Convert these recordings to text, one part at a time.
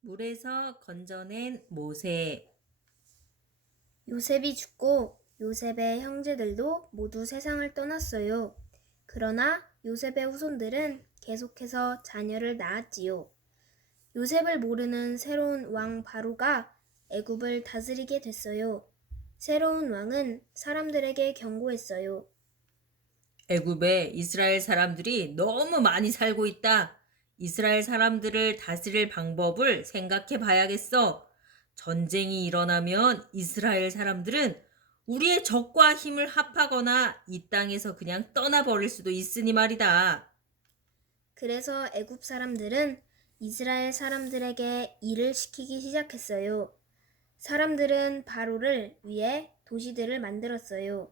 물에서 건져낸 모세. 요셉이 죽고 요셉의 형제들도 모두 세상을 떠났어요. 그러나 요셉의 후손들은 계속해서 자녀를 낳았지요. 요셉을 모르는 새로운 왕 바로가 애굽을 다스리게 됐어요. 새로운 왕은 사람들에게 경고했어요. 애굽에 이스라엘 사람들이 너무 많이 살고 있다. 이스라엘 사람들을 다스릴 방법을 생각해 봐야겠어. 전쟁이 일어나면 이스라엘 사람들은 우리의 적과 힘을 합하거나 이 땅에서 그냥 떠나버릴 수도 있으니 말이다. 그래서 애굽 사람들은 이스라엘 사람들에게 일을 시키기 시작했어요. 사람들은 바로를 위해 도시들을 만들었어요.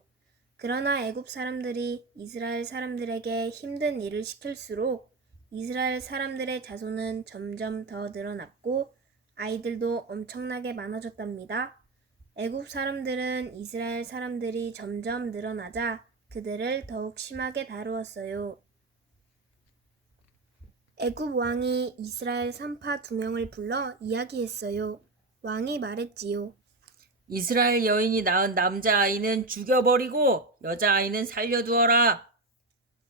그러나 애굽 사람들이 이스라엘 사람들에게 힘든 일을 시킬수록 이스라엘 사람들의 자손은 점점 더 늘어났고 아이들도 엄청나게 많아졌답니다. 애굽 사람들은 이스라엘 사람들이 점점 늘어나자 그들을 더욱 심하게 다루었어요. 애굽 왕이 이스라엘 산파 두 명을 불러 이야기했어요. 왕이 말했지요. 이스라엘 여인이 낳은 남자아이는 죽여버리고 여자아이는 살려두어라.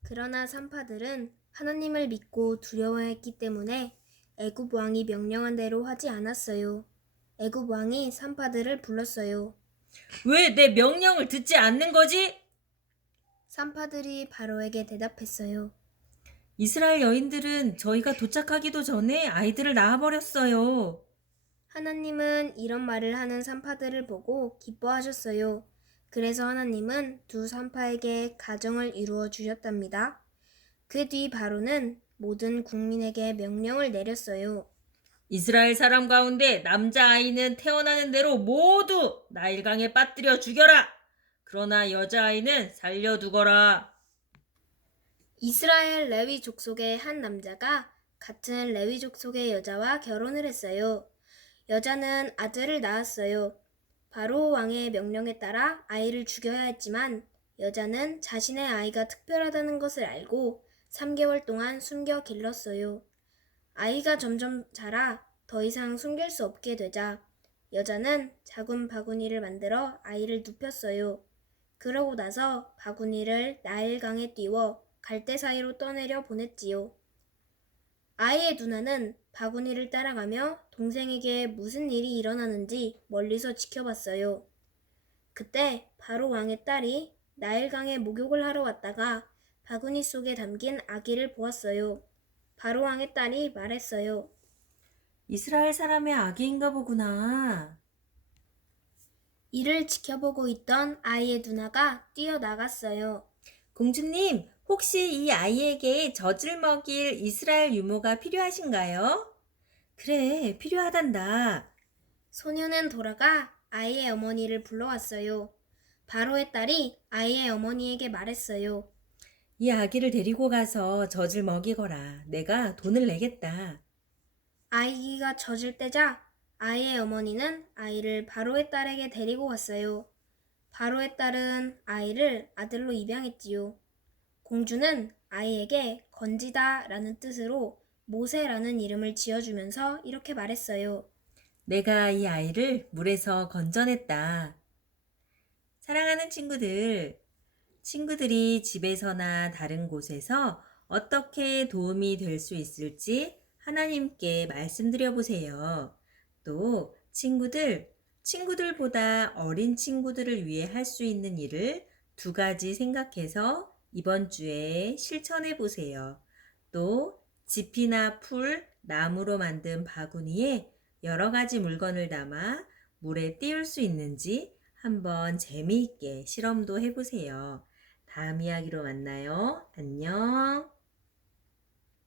그러나 산파들은 하나님을 믿고 두려워했기 때문에 애굽 왕이 명령한 대로 하지 않았어요. 애굽 왕이 산파들을 불렀어요. 왜 내 명령을 듣지 않는 거지? 산파들이 바로에게 대답했어요. 이스라엘 여인들은 저희가 도착하기도 전에 아이들을 낳아버렸어요. 하나님은 이런 말을 하는 산파들을 보고 기뻐하셨어요. 그래서 하나님은 두 산파에게 가정을 이루어 주셨답니다. 그 뒤 바로는 모든 국민에게 명령을 내렸어요. 이스라엘 사람 가운데 남자아이는 태어나는 대로 모두 나일강에 빠뜨려 죽여라. 그러나 여자아이는 살려두거라. 이스라엘 레위 족속의 한 남자가 같은 레위 족속의 여자와 결혼을 했어요. 여자는 아들을 낳았어요. 바로 왕의 명령에 따라 아이를 죽여야 했지만 여자는 자신의 아이가 특별하다는 것을 알고 3개월 동안 숨겨 길렀어요. 아이가 점점 자라 더 이상 숨길 수 없게 되자 여자는 작은 바구니를 만들어 아이를 눕혔어요. 그러고 나서 바구니를 나일강에 띄워 갈대 사이로 떠내려 보냈지요. 아이의 누나는 바구니를 따라가며 동생에게 무슨 일이 일어나는지 멀리서 지켜봤어요. 그때 바로 왕의 딸이 나일강에 목욕을 하러 왔다가 바구니 속에 담긴 아기를 보았어요. 바로 왕의 딸이 말했어요. 이스라엘 사람의 아기인가 보구나. 이를 지켜보고 있던 아이의 누나가 뛰어나갔어요. 공주님, 혹시 이 아이에게 젖을 먹일 이스라엘 유모가 필요하신가요? 그래, 필요하단다. 소녀는 돌아가 아이의 어머니를 불러왔어요. 바로의 딸이 아이의 어머니에게 말했어요. 이 아기를 데리고 가서 젖을 먹이거라. 내가 돈을 내겠다. 아이가 젖을 떼자 아이의 어머니는 아이를 바로의 딸에게 데리고 왔어요. 바로의 딸은 아이를 아들로 입양했지요. 공주는 아이에게 건지다 라는 뜻으로 모세라는 이름을 지어주면서 이렇게 말했어요. 내가 이 아이를 물에서 건져냈다. 사랑하는 친구들, 친구들이 집에서나 다른 곳에서 어떻게 도움이 될 수 있을지 하나님께 말씀드려 보세요. 또 친구들, 친구들보다 어린 친구들을 위해 할 수 있는 일을 두 가지 생각해서 이번 주에 실천해 보세요. 또 지피나 풀, 나무로 만든 바구니에 여러 가지 물건을 담아 물에 띄울 수 있는지 한번 재미있게 실험도 해보세요. 다음 이야기로 만나요. 안녕.